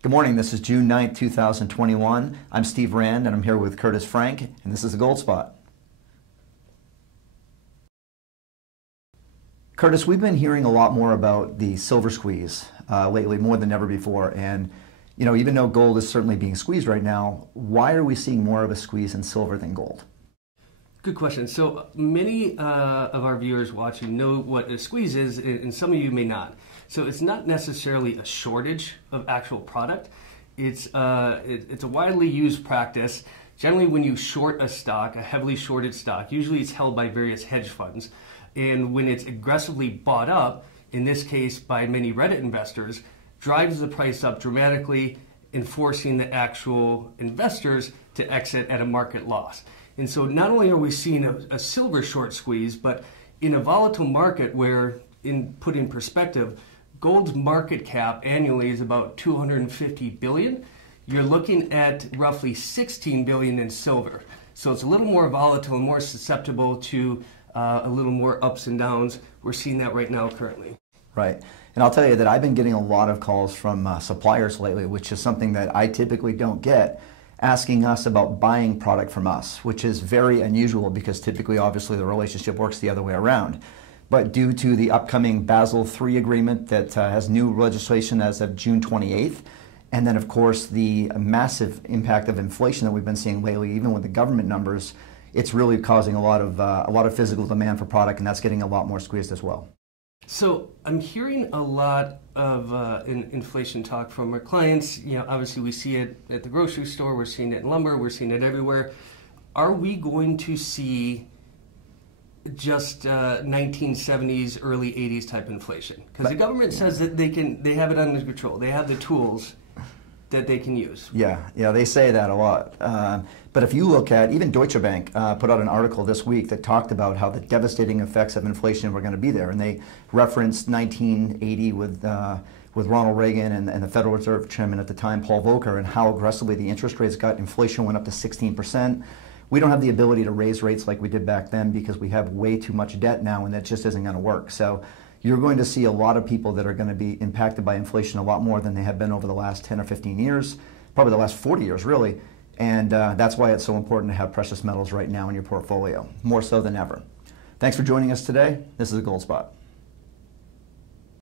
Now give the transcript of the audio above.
Good morning, this is June 9th, 2021. I'm Steve Rand and I'm here with Curtis Frank, and this is the Gold Spot. Curtis, we've been hearing a lot more about the silver squeeze lately, more than ever before. And even though gold is certainly being squeezed right now, why are we seeing more of a squeeze in silver than gold? Good question. So many of our viewers watching know what a squeeze is, and some of you may not. So it's not necessarily a shortage of actual product. It's a widely used practice. Generally, when you short a stock, a heavily shorted stock, usually it's held by various hedge funds. And when it's aggressively bought up, in this case by many Reddit investors, drives the price up dramatically, enforcing the actual investors to exit at a market loss. And so not only are we seeing a silver short squeeze, but in a volatile market where, put in perspective, gold's market cap annually is about $250 billion, you're looking at roughly $16 billion in silver. So it's a little more volatile and more susceptible to a little more ups and downs. We're seeing that right now currently. Right. And I'll tell you that I've been getting a lot of calls from suppliers lately, which is something that I typically don't get, asking us about buying product from us, which is very unusual because typically, obviously, the relationship works the other way around. But due to the upcoming Basel III agreement that has new legislation as of June 28th, and then, of course, the massive impact of inflation that we've been seeing lately, even with the government numbers, it's really causing a lot of physical demand for product, and that's getting a lot more squeezed as well. So I'm hearing a lot of inflation talk from our clients. Obviously we see it at the grocery store, we're seeing it in lumber, we're seeing it everywhere. Are we going to see just 1970s, early 80s type inflation? Because the government says that they have it under control. They have the tools that they can use. Yeah, they say that a lot. But if you look at, even Deutsche Bank put out an article this week that talked about how the devastating effects of inflation were going to be there. And they referenced 1980 with Ronald Reagan and the Federal Reserve Chairman at the time, Paul Volcker, and how aggressively the interest rates got. Inflation went up to 16%. We don't have the ability to raise rates like we did back then because we have way too much debt now, and that just isn't going to work. So you're going to see a lot of people that are going to be impacted by inflation a lot more than they have been over the last 10 or 15 years, probably the last 40 years, really. And that's why it's so important to have precious metals right now in your portfolio, more so than ever. Thanks for joining us today. This is the Gold Spot.